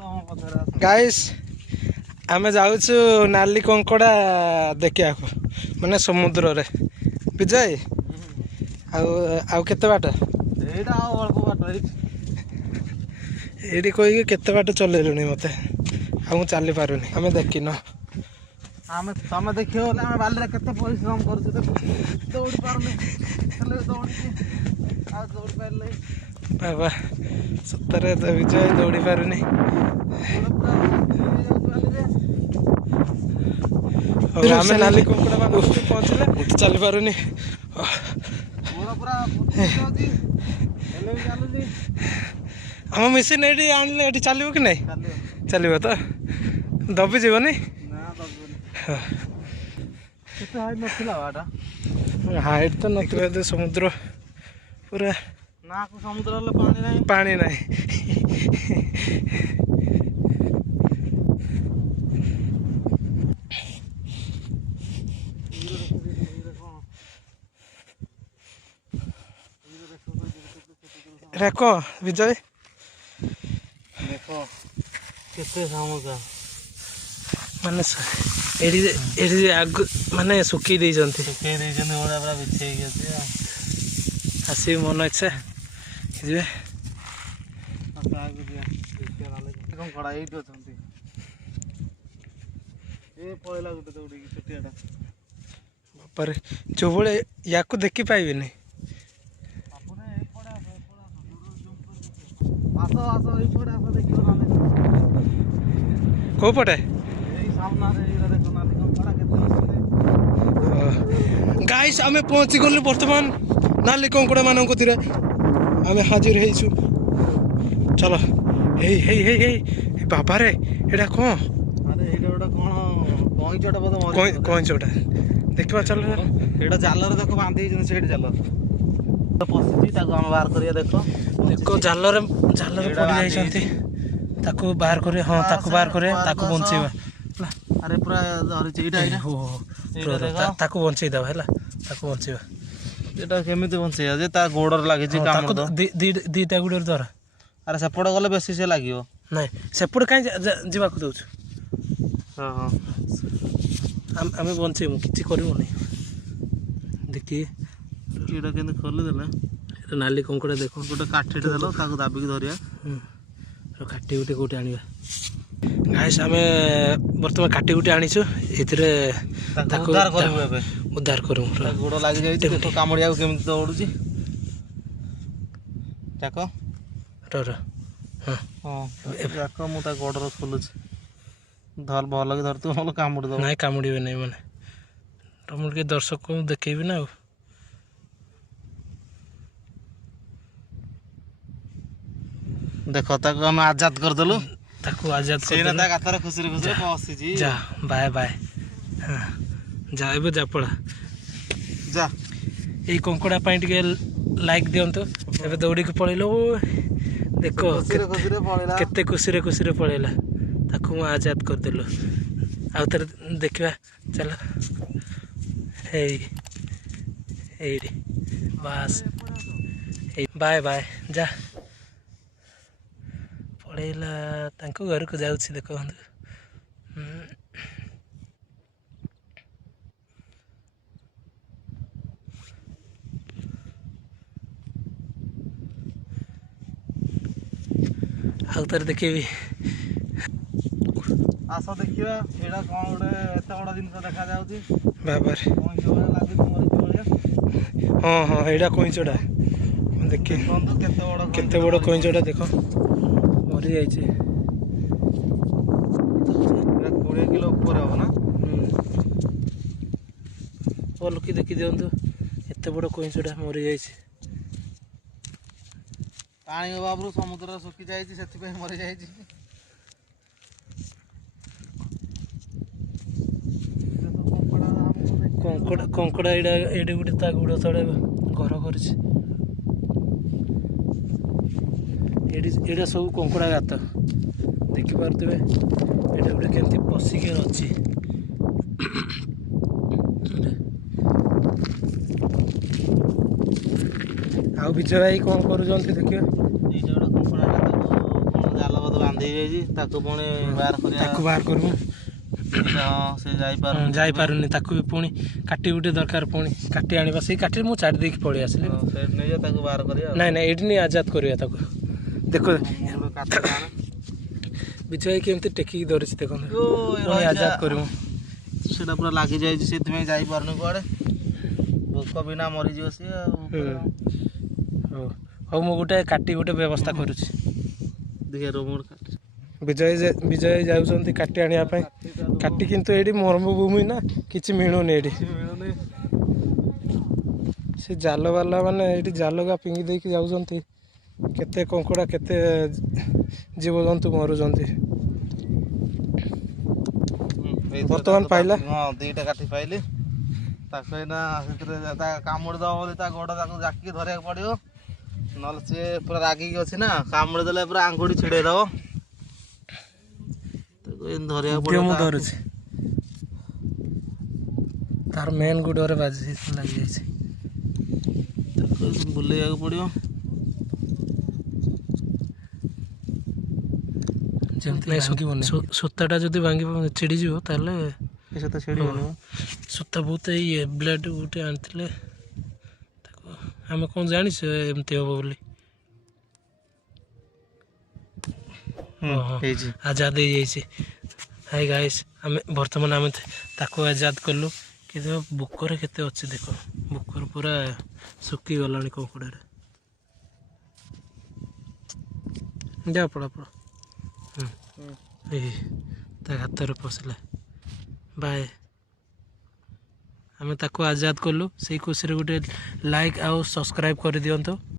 Guys आम जाऊँ नाली कंकड़ा देखा माने समुद्र रे विजय आउ केते बाट ये कहीकि केते बाट चलैलुनी मते आ चली पारुनी आम देखिन आम तमें देखियो आम बाली केते परिश्रम करूछु दौड़ी पारुनी दौड़ी पारे बाबा सतरे तो विजय दौड़ी पारुनी आम नाली कंकड़ा पहुँचले तो चली पारुनी आम मेसीन ये आनिले ये चलो कि नहीं चलो तो दबी जीवनी हाइट तो ना समुद्र पूरा ना समुद्र पानी ना रेको विजय देख केते समुद्र माने आग माने सुखी देइजंती पूरा बिछे आसी मन इच्छा जे कंकड़ा ये पड़ेगा गोटे दौड़ी छुटियाटा पर जो बड़े या देखी पाइबे नहीं कौ पटे गाइस आम पहुँची गलु बर्तमान नाली कंकड़ा मान आम हाजिर होइछु चलो हे हे हे हे बाबा रे एटा कौन कईचटा देखा चल एटा जालर देख बांधी से जाल पशि बाहर करिया देख देख जालर पड़ी जाइछंती ताको बाहर करे हाँ ताको बाहर करे ताको बंचेबा अरे पूरा धरिछि एटा हो ताको बंचेई दबा हैला ताको बंचेबा एटा केमिति बंचेया जे ता गोडर लागि जे काम ताको दीटा गुडर धर अरे सेपड़ गले बेसी से लागियो नहीं सेपड़ काई जीवा को दउछु हां हां आमे बंचेमु किछि करिमु नहीं देखि एटा केन खोले देला एटा नाली कंकड़ा देखो गोटे काठीटे देलो ताको दाबी के धरिया काटी गुटे कोटे आनिबा गाइस आमे वर्तमान काटी गुटे आनिछु एथिरे ताको उद्धार करबो एबे उद्धार करू गोड़ लागि जाई देखो कामड़िया केमिति दौडुची ताको र हां हां ताको मु ता गोडर खोलुची धल भल के धरतु मोल कामुडी दो नाही कामुडीबे नाही माने तमुल के दर्शक को देखेबी ना देखो ताको हम आजाद कर देलु ताको आजाद कर सेना ता गातर खुशी पहुंची जी जा बाय बाय हां जा एबे जा पड़ा जा ए कंकड़ा पाइन के लाइक दियंतो एबे दौड़ी के पळेलो देखो केते खुशी रे पळेला ताको हम आजाद कर देलो आ तर देखबा चलो हे बस बाय बाय जा पड़ेला तांको घर को जाऊँ देखो आउ तर देखेबी आस देखिया एडा कोन गोटे एते बड़ जिंस देखा जाउची बाबा रे कोन जोड़ा लागि तुमर जोड़िया हां हां एडा कोइचोडा देखि बंधु केते बड़ कोइचोडा देखो मरी जाइछे 20 किलो ऊपर हो ना ओ लुकी देखि दियंतु एते बड़ कोइचोडा मरी जाइछे पानी बाबरू समुद्र सुखी जाइछी सेति पे मरी जाइछी कंकड़ा एडे गोटे ता गुड़ तले घर कर सब कंकड़ा गात देखिपे एडे गोटे केमती पशिके अच्छी आउ विजय भाई कौन कर देखिए जाल ବାନ୍ଧି ଯାଇଛି ତାକୁ ପୁଣି ବାହାର କରିବା ତାକୁ ବାହାର କରିବୁ ସେ ଯାଇପାରୁନି ଯାଇପାରୁନି ତାକୁ ବି ପୁଣି କାଟି ଗୋଟେ ଦରକାର ପୁଣି କାଟି ଆଣିବା ସେଇ କାଠିରେ ମୁଁ ଛାଡ଼ି ଦେଇକି ପଳେଇ ଆସିଲି ସେଇଠି ନେଇଯିବା ତାକୁ ବାହାର କରିବା ନାଇଁ ନାଇଁ ଏଇଠି ନେଇ ଆଜାଦ କରିବା ତାକୁ ଦେଖ ବିଜୟ ଭାଇ କେମିତି ଟେକିକି ଧରିଛି ଦେଖନ୍ତୁ ପୁଣି ଆଜାଦ କରିବୁ ସେଟା ପୁରା ଲାଗିଯାଇଛି ସେଥିପାଇଁ ଯାଇପାରୁନି କୁଆଡ଼େ ଭୋକ ବିନା ମରିଯିବ ସିଏ ଆଉ ହଉ ହଉ ମୁଁ ଗୋଟେ କାଟି ଗୋଟେ ବ୍ୟବସ୍ଥା କରୁଛି ବିଜୟ ଯାଉଛନ୍ତି କାଟି ଆଣିବା ପାଇଁ କାଟି କିନ୍ତୁ ଏଇଠି ମରୁଭୂମି ନା କିଛି ମିଳୁନି ଏଇଠି ସେ ଜାଲ ବାଲା ମାନେ ଏଇଠି ଜାଲଗା ପିଙ୍ଗି ଦେଇକି ଯାଉଛନ୍ତି କେତେ କଙ୍କଡ଼ା କେତେ ଜୀବଜନ୍ତୁ ମରୁଛନ୍ତି ବର୍ତ୍ତମାନ ପାଇଲା ଦିଟା କାଠି ପାଇଲି ତାକୁ ଏଇନା ସେଥିରେ ତା କାମୁଡ଼ି ଦେବ ବୋଲି ତା ଗୋଡ଼ ତାକୁ ଜାକିକି ଧରିବାକୁ ପଡ଼ିବ ନହେଲେ ସିଏ ପୁରା ରାଗିକି ଅଛି ନା କାମୁଡ଼ି ଦେଲେ ପୁରା ଆଙ୍ଗୁଠି ଛିଡ଼େଇ ଦେବ ତାକୁ ଏମିତି ଧରିବାକୁ ପଡ଼ିବ ମୁଁ ଧରୁଛି ତାର ମେନ୍ ଗୋଡ଼ରେ ବାଜି ଲାଗିଯାଇଛି ତାକୁ ବୁଲେଇବାକୁ ପଡ଼ିବ ଯେମିତି ସୂତାଟା ଯଦି ଭାଙ୍ଗିବ ଛିଡ଼ିଯିବ ତାହେଲେ ସୂତା ଛିଡ଼ିବନି ସୂତା ବହୁତ ଇଏ ବ୍ଲେଡ୍ ଗୋଟେ ଆଣିଥିଲେ ତାକୁ ଆମେ କ'ଣ ଜାଣିଛୁ ଏମିତି ହବ ବୋଲି ଆଜାଦ ହେଇଯାଇଛି ହାଇ ଗାଇସ୍ ବର୍ତ୍ତମାନ ଆମେ ତାକୁ ଆଜାଦ କଲୁ କିନ୍ତୁ ବୁକରେ କେତେ ଅଛି ଦେଖ ବୁକର ପୁରା ଶୁଖିଗଲାଣି କଙ୍କଡ଼ାରେ ଯା ପଳା ତା ହାତରେ ପଶିଲା ବାଏ ଆମେ ତାକୁ ଆଜାଦ କଲୁ ସେଇ ଖୁସିରେ ଗୋଟେ ଲାଇକ୍ ଆଉ ସବସ୍କ୍ରାଇବ୍ କରିଦିଅନ୍ତୁ।